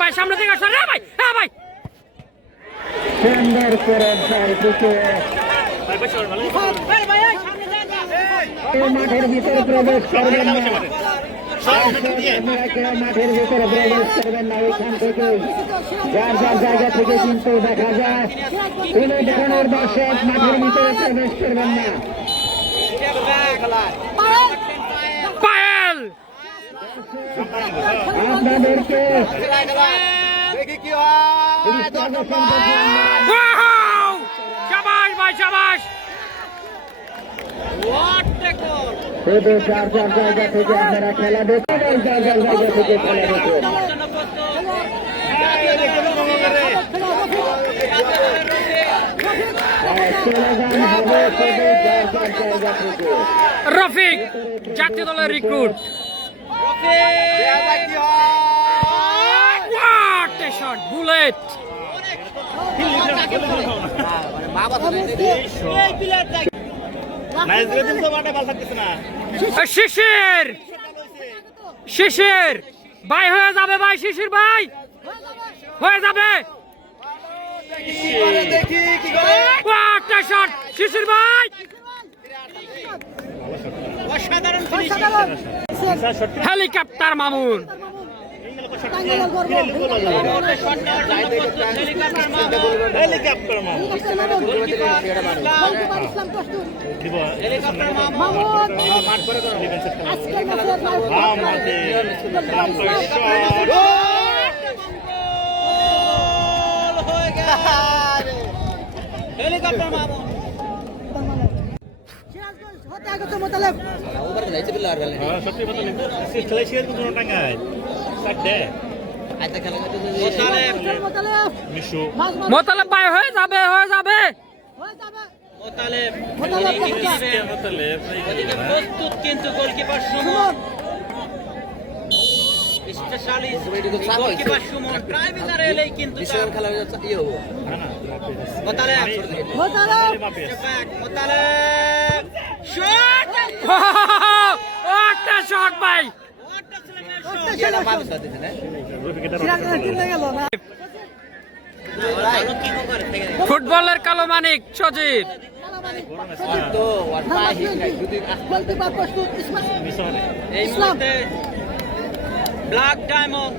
ভাই সামনে থেকে আসো রে ভাই, হ্যাঁ ভাই। সুন্দর করে চারদিকে মাঠের ভিতরে প্রবেশ করবেন না, মাঠের ভিতরে প্রবেশ করবেন না। এখান থেকে যার যার জায়গা থেকে কিন্তু দেখা যায় কোন ধরনের দর্শক মাঠের ভিতরে প্রবেশ করবেন না। পায়েল আপনাদেরকে ওয়াও! শাবাশ ভাই শাবাশ। শুধু যার যার জায়গা থেকে আপনারা খেলা দেখুন, যার যার জায়গা থেকে খেলা দেখুন। স্লোগান হবে শুধু যার যার জায়গা থেকে। রফিক জাতীয় দলের recruit. What a shot, bullet! শিশির শিশির ভাই হয়ে যাবে, ভাই শিশির ভাই হয়ে যাবে। What a shot, শিশির ভাই। হেলিকপ্টার মামুন। মোতালেব ভাই হয়ে যাবে, হয়ে যাবে। প্রস্তুত কিন্তু গোলকিপার সুমন, গোলকিপার সুমন প্রায় ভিতরে এলেই কিন্তু শট ভাই। ফুটবলের কালো মানিক সজীব। ব্ল্যাক ডায়মন্ড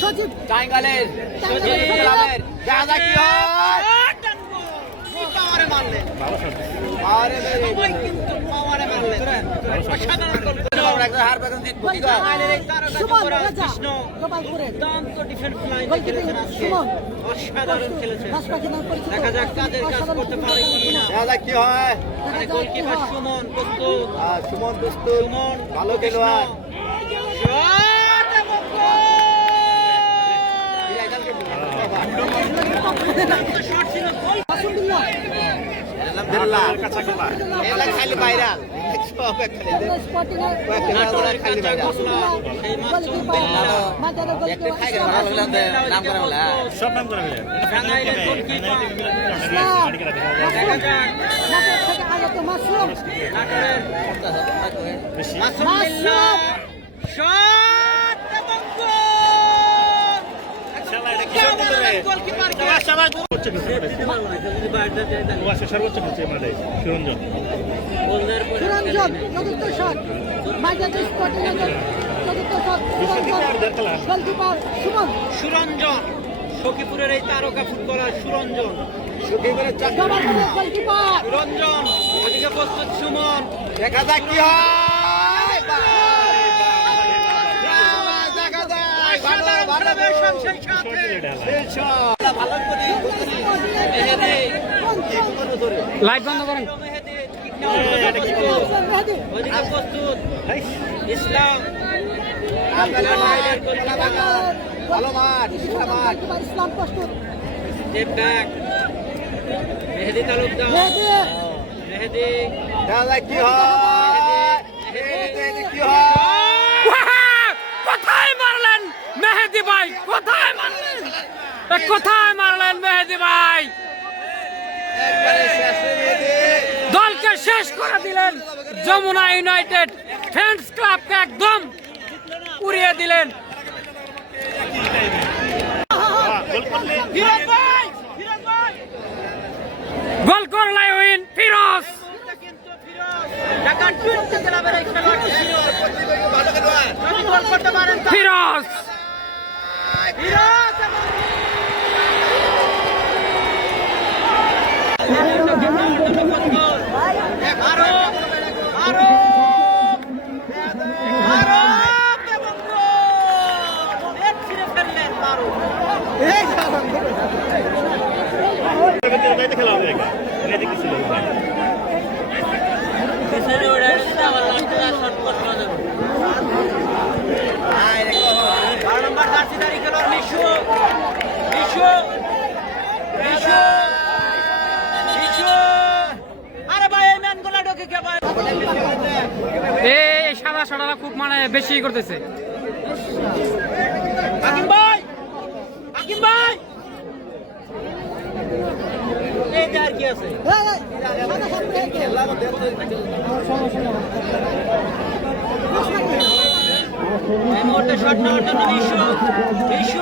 সজীব টাইগালের সজীব ক্লাবের দাদা কি হয় পাওয়ারে মারলেন, পাওয়ারে মেরে কিন্তু পাওয়ারে মারলেন। অসাধারণ গোল করে হার বেগম জিত প্রতিগা টাইগালের এই তারকা কৃষ্ণ দুর্দান্ত ডিফেন্স লাইন খেলেছেন আজকে, অসাধারণ খেলেছেন। দেখা যাক কাদের কাজ করতে পারে কিনা। দাদা কি হয় মানে গোলকিপার সুমন প্রস্তুত, সুমন প্রস্তুত, সুমন ভালো খেলোয়াড়। খালি বাইরা সব নাম করে সর্বোচ্চ সুরঞ্জন চতুর্থ শট, সুরঞ্জন সখীপুরের এই তারকা ফুটবলার সুরঞ্জন, সুরঞ্জন ওদিকে প্রস্তুত সুমন। দেখা যাক কি হয়, লাইট বন্ধ করেন। প্রস্তুত ইসলাম, ভালো মাঠ, ইসলাম প্রস্তুত। মেহেদি তালুকদার, মেহেদি কি হয়, কি হয়, কোথায় মারলেন মেহেদি ভাই, কোথায় মারলেন, কোথায় মারলেন মেহেদি ভাই। দলকে শেষ করে দিলেন, যমুনা ইউনাইটেড ফ্রেন্ডস ক্লাবকে একদম উড়িয়ে দিলেন। গোল করলাই উইন ফিরোজ। ঢাকা টুয়েন্টি ক্লাবের এই খেলোয়াড়টি ছিল। যদি গোল করতে পারেন তো ফিরোজ ফিরোজ আরো আরো আরো এবং গোল! এক ছিঁড়ে ফেললেন মারো। বারো নম্বর জার্সিধারী খেলোয়াড় মিশু মিশু মিশু মিশু। আরে ভাই এই ম্যানগুলা ঢোকে কে ভাই? এই সাদা সাদারা খুব মানে বেশি করতেছে। হাকিম ভাই হাকিম ভাই এই যে আর কি আছে? এই মুহূর্তে শট নেওয়ার জন্য মিশু মিশু